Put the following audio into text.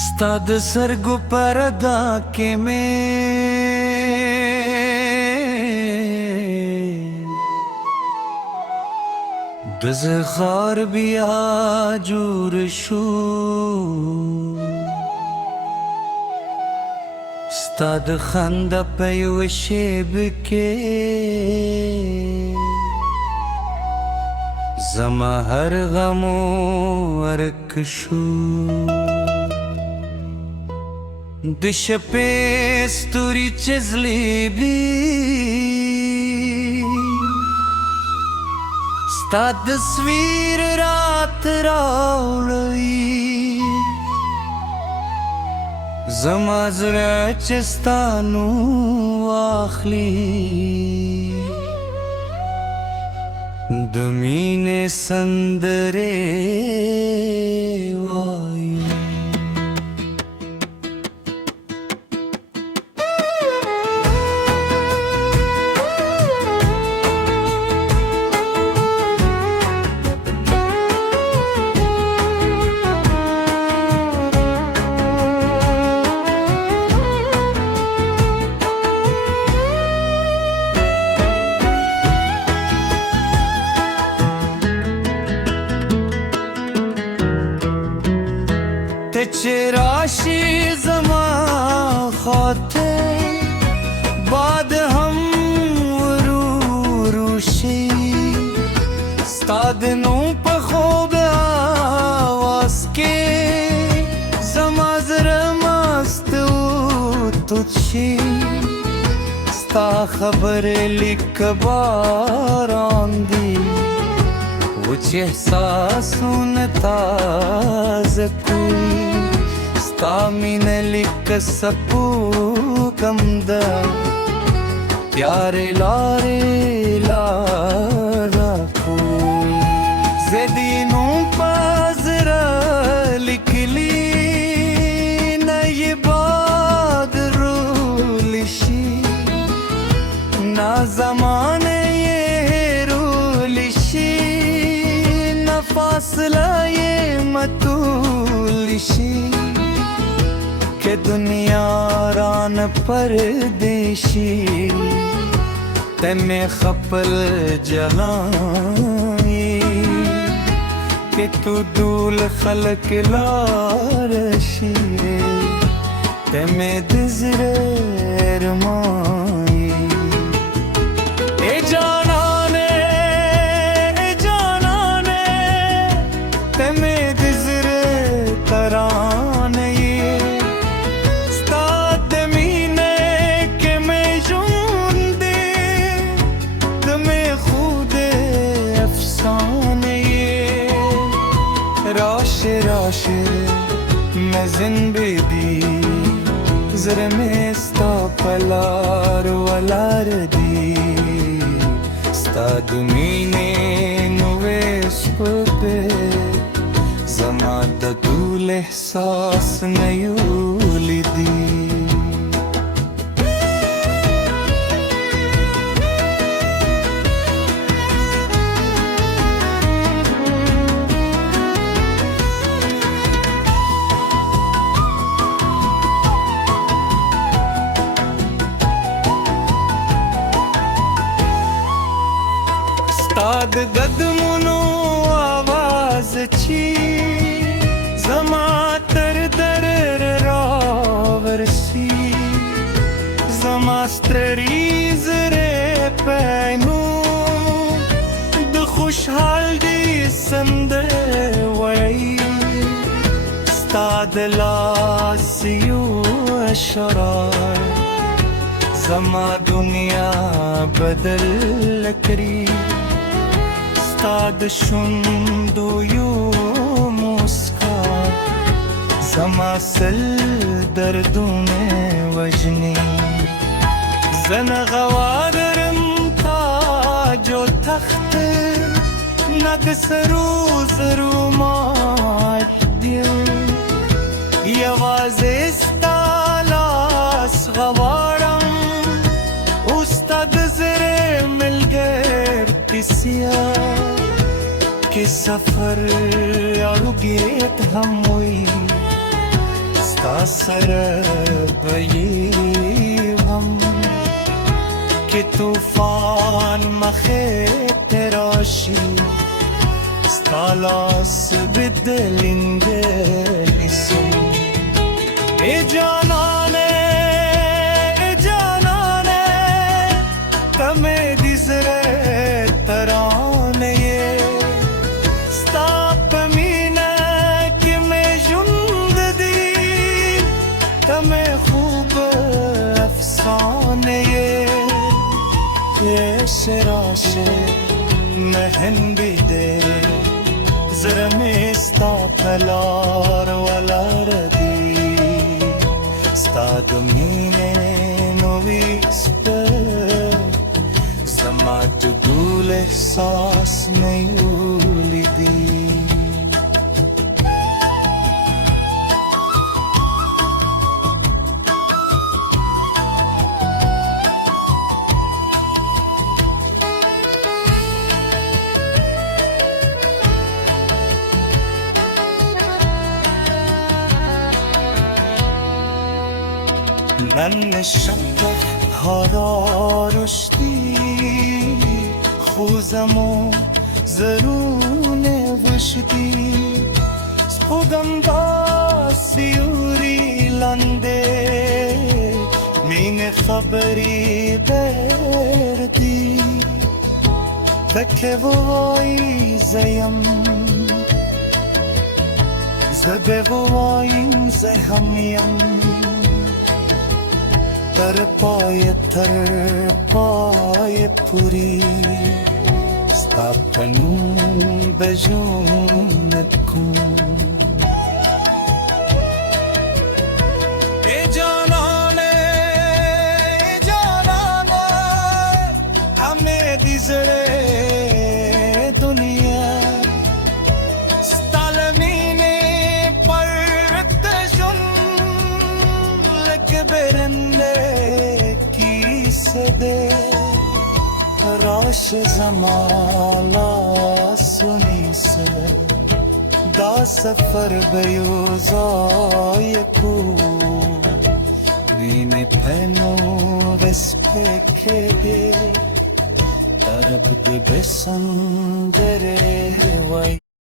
ستا د سترګو پرده کې مې د زخار بیا جوړ شو. ستا د خندا په یوه شیبه کې زما هر غم ورک شو. د شپې ستوري چې ځلېږي ستا د تصویر رات راوړی. زما زړه چې ستا نوم واخلي د مینې سندرې وایي. چې راشي زما خاطر باد هم ورو شي. ستا د نوم په خوب آواز کې زما زړه مست وتوت شي. ستا خبرې لکه باران دي و چې احساسونه تازه کوي. ستا مینه لکه سپوږم ده تیارې لارې لاره کوي. زه دې نوم په زړه لیکلی نه یې باد رولی شي نه زمانه یې هېرولی شي نه فاصله یې متولی شي. کہ دنیا ران پردیشی تے میں خپل جہانی کہ تو دول خلق لارشی تے میں دزر ارمانی. اے جانانے تے میں دزر ترانے میں زنبی دی زر میں ستا پلار ولار دی. ستا دمینه نوے سپتے زما د طول احساس نیولی دی. ستا د قدمونو آواز چی زما تر در راورسی. زما ستړي زړه پینو د خوشحال دی سندرې وایي. ستا د لاس یو اشاره زما دنیا بدل کړي. ستا د شونډو یو مسکا زما سل دردونه وژني. زه نه غوادرم تاج و تخت نه د سرو زرو مات دیم. یوازې ستا لاس غواړم اوس تا د زړه ملګرتیا کې سفر اړوګیت هم وي. तासर हम कि तूफान मखे terاشي stalas بالإنجليزي جانانه تمه دیزره ترانه ستاپ مینه که می جند دی تمه خوب افسانه یه سراشه مهن بیده زرمی ستاپلار ولردی ستادمینه نویس به زمات دول احساس نیولی دی من شبه ها رشدی خوزم و زرون وشدی سپودم با سیوری لنده مین خبری بردی تکه وای زیم زبه وایم زهمیم تر پای پوری ستاپنون بجونت کن ای جانانه همه دیزره دنیا ستالمینه پرتشون لک برنده de raş zamala sunise da sefer beyuzay ku nine penu vespekede tarab de besandere vay